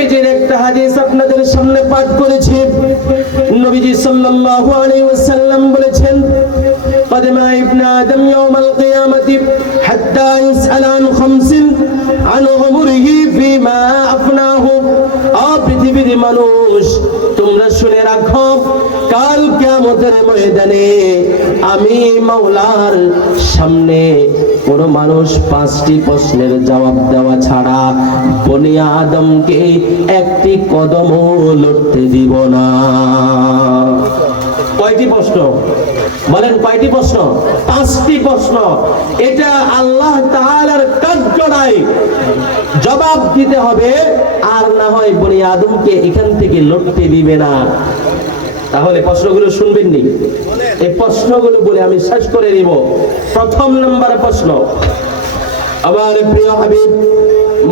নবীজির একটা হাদিস আপনাদের সামনে পাঠ করেছি নবীজি সাল্লাল্লাহু আলাইহি ওয়াসাল্লাম বলেছেন قدم ابن آدم يوم القيامة حتى يسأل عن خمس عن عمره فيما أفناه আ পৃথিবীর মানুষ, তোমরা শুনে রাখো, কাল কেমন ময়দানে আমি মাওলার সামনে কোন মানুষ পাঁচটি প্রশ্নের জবাব দেওয়া ছাড়া বনি আদমকে একটি কদমও লড়তে দিব না। কয়টি প্রশ্ন? বলেন, কয়টি প্রশ্ন? পাঁচটি প্রশ্ন। এটা আল্লাহ তাআলার কাঠগড়ায় জবাব দিতে হবে, আর না হয় বনি আদমকে এখান থেকে লড়তে দিবে না। তাহলে প্রশ্নগুলো শুনবেন নি? এই প্রশ্নগুলো বলে আমি শেষ করে নিব প্রথম নম্বরে প্রশ্ন। আমার প্রিয় হাবিব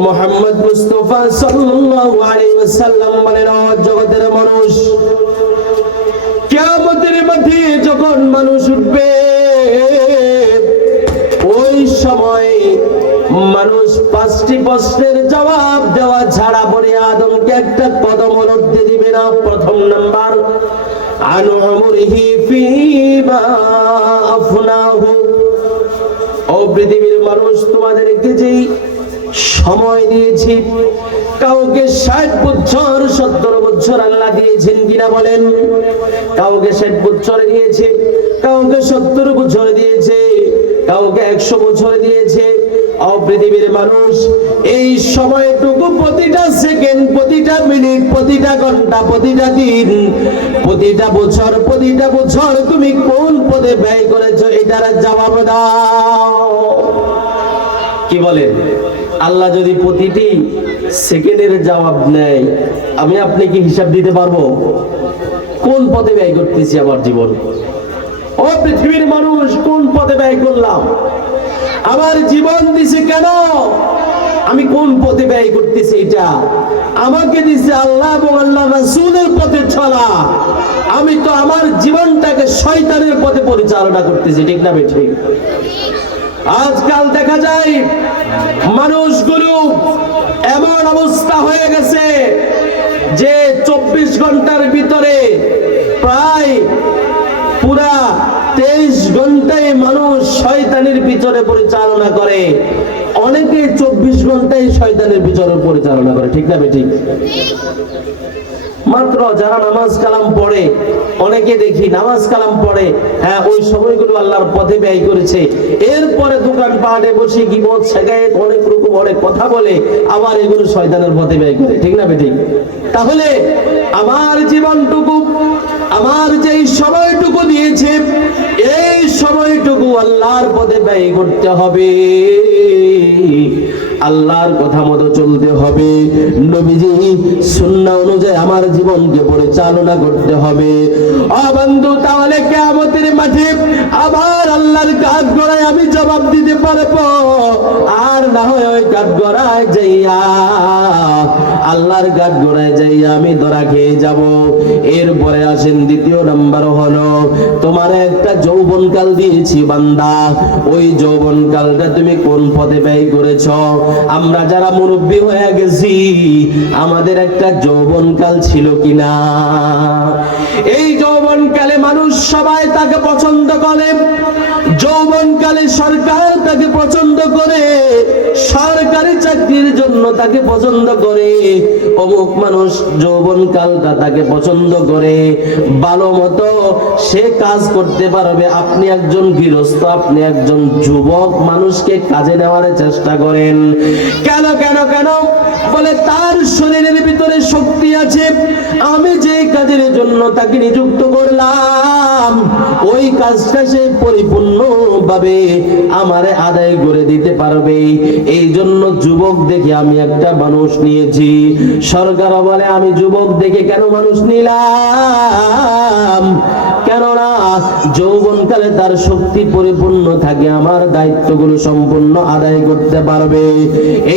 মোহাম্মদ মুস্তফা সাল্লাল্লাহু আলাইহি ওয়াসাল্লাম বলেন জগতের মানুষ মাঠে যখন মানুষ উঠবে, ওই সময় মানুষ পাঁচটি প্রশ্নের জবাব দেওয়া ছাড়া বলে আদমকে একটা কদম লড়তে দিবে না। প্রথম নাম্বার ও পৃথিবীর মানুষ তোমাদেরকে যেই সময় দিয়েছি কাউকে ষাট বছর, সত্তর বছর আল্লাহ দিয়েছেন কিনা বলেন? কাউকে ষাট বছর দিয়েছে, কাউকে সত্তর বছর দিয়েছে, কাউকে একশো বছর দিয়েছে। পৃথিবীর মানুষ এই সময়টুকু প্রতিটা সেকেন্ড, প্রতিটা মিনিট, প্রতিটা ঘণ্টা, প্রতিটা দিন, প্রতিটা বছর প্রতিটা বছর তুমি কোন পদে ব্যয় করেছ এটার জবাব দাও। কি বলেন? আল্লাহ যদি প্রতিটি সেকেন্ডের জবাব নেয়, আমি আপনি কি হিসাব দিতে পারব কোন পদে ব্যয় করতেছি আমার জীবন? ও পৃথিবীর মানুষ, কোন পথে ব্যয় করলাম? আমার জীবন দিছে কেন? আমি কোন পথে ব্যয় করতেছি এটা? আমাকে দিছে আল্লাহ এবং আল্লাহ রাসূলের পথে চলা আমি তো আমার জীবনটাকে শয়তানের পথে পরিচালনা করতেছি, ঠিক না ঠিক আজকাল দেখা যায় মানুষগুলো এমন অবস্থা হয়ে গেছে যে চব্বিশ ঘণ্টার ভিতরে প্রায় পুরা তেইশ ঘন্টায় মানুষ শয়তানের পিছনে পরিচালনা করে। অনেকে চব্বিশ ঘন্টায় শয়তানের পিছনে পরিচালনা করে, ঠিক না ঠিক মাত্র যারা নামাজ কালাম পড়ে, অনেকে দেখি নামাজ কালাম পড়ে হ্যাঁ ওই সময়গুলো আল্লাহর পথে ব্যয় করেছে। এরপরে দোকান পাহাড়ে বসে বোধ শেখায় অনেক রকম, অনেক কথা বলে, আবার এগুলো শয়তানের পথে ব্যয় করে। ঠিক না, বেঠিক? তাহলে আমার জীবনটুকু, আমার যেই সময়টুকু দিয়েছে, এই সময়টুকু আল্লাহর পথে ব্যয় করতে হবে। আল্লাহর কথা মতো চলতে হবে। নবীজি সুন্নাহ অনুযায়ী আমার জীবনকে পরিচালনা করতে হবে। ও বন্ধু, তাহলে কিয়ামতের মাঠে আবার আল্লাহর কাজ গড়ায় আমি জবাব দিতে পারব। আর না হয় ওই কাঠ গড়ায় যাইয়া, আল্লাহর কাঠ গড়ায় যাইয়া আমি ধরা খেয়ে যাব। এরপরে আসেন দ্বিতীয় নাম্বার হলো, তোমার একটা যৌবনকাল দিয়েছি বান্দা। ওই যৌবনকালটা তুমি কোন পথে ব্যয় করেছ? আমরা যারা মুরব্বী হয়ে গেছি, আমাদের একটা যৌবনকাল ছিল কিনা? এই যৌবনকালে মানুষ সবাই তাকে পছন্দ করে। যৌবনকালে সরকার তাকে পছন্দ করে। তাকে পছন্দ করে। অমুক মানুষ যৌবন কালটা তাকে পছন্দ করে। ভালো মতো সে কাজ করতে পারবে। আপনি একজন গৃহস্থ, আপনি একজন যুবক মানুষকে কাজে নেওয়ার চেষ্টা করেন। কেন কেন কেন? বলে তার শরীরের ভিতরে শক্তি আছে। আমি যে কাজের জন্য তাকে নিযুক্ত করলাম। ওই কাজটা সে পরিপূর্ণ ভাবে আমারে আদায় করে দিতে পারবে। এই জন্য যুবক দেখে আমি একটা মানুষ নিয়েছি। সরকার বলে, আমি যুবক দেখে কেন মানুষ নিলাম? কেননা, যৌবনকালে তার শক্তি পরিপূর্ণ থাকে, আমার দায়িত্বগুলো সম্পূর্ণ আদায় করতে পারবে।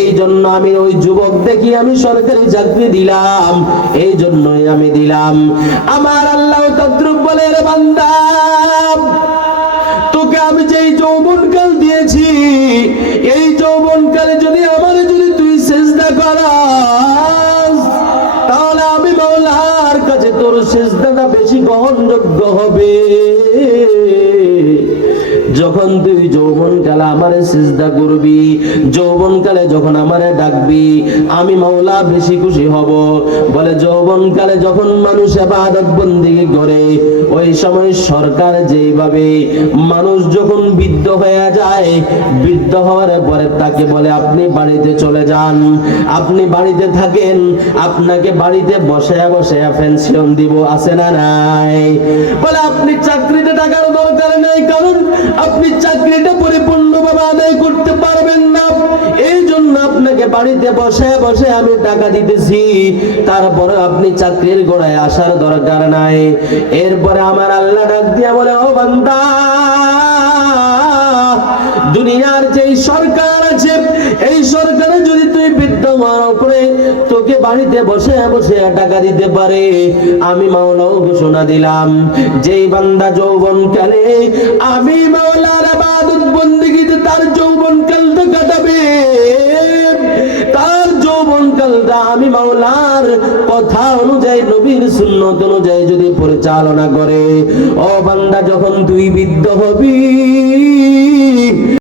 এই জন্য আমি ওই যুবক দেখি আমি সরকারি চাকরি দিলাম। এই জন্যই আমি দিলাম। আমার আল্লাহ তদ্রুপ বলে, রে বান্দা তোকে আমি যে যেই যৌবনকাল দিয়েছি, এই যৌবনকালে যদি আমার, যদি তুই চেষ্টা করাস, তাহলে আমি মাওলার কাছে তোর চেষ্টাটা বেশি গ্রহণযোগ্য হবে। যখন তুই যৌবন কালে আমারে সিজদা করবি যৌবন কালে যখন আমারে ডাকবি, আমি মাওলা বেশি খুশি হব। বলে যৌবন কালে যখন মানুষ এবাদত বন্দিগি করে, ওই সময় সরকার যেইভাবে মানুষ যখন বৃদ্ধ হয়ে যায়, বৃদ্ধ হওয়ার পরে তাকে বলে, আপনি বাড়িতে চলে যান, আপনি বাড়িতে থাকেন, আপনাকে বাড়িতে বসে বসে পেনশন দিব, আছে না নাই? বলে, আপনি চাকরিতে টাকার বাড়িতে বসে বসে আমি টাকা দিতেছি। তারপরে আপনি চাকরির গোড়ায় আসার দরকার নাই। এরপরে আমার আল্লাহ ডাক দিয়া বলে, ও বান্দা, দুনিয়ার যেই সরকার আছে, এই সরকারে যদি তুই বিদ্যমান করে তোকে বাড়িতে বসে বসে টাকা দিতে পারে, আমি মাওলাও ঘোষণা দিলাম। যেই বান্দা যৌবন কালে, আমি মাওলার আবাদত বন্দিগিতে তার যৌবন কাটাবে। তার যৌবন কালটা আমি মাওলার কথা অনুযায়ী, নবীর সুন্নত অনুযায়ী যদি পরিচালনা করে, ও বান্দা যখন তুই বিদ্ধ হবি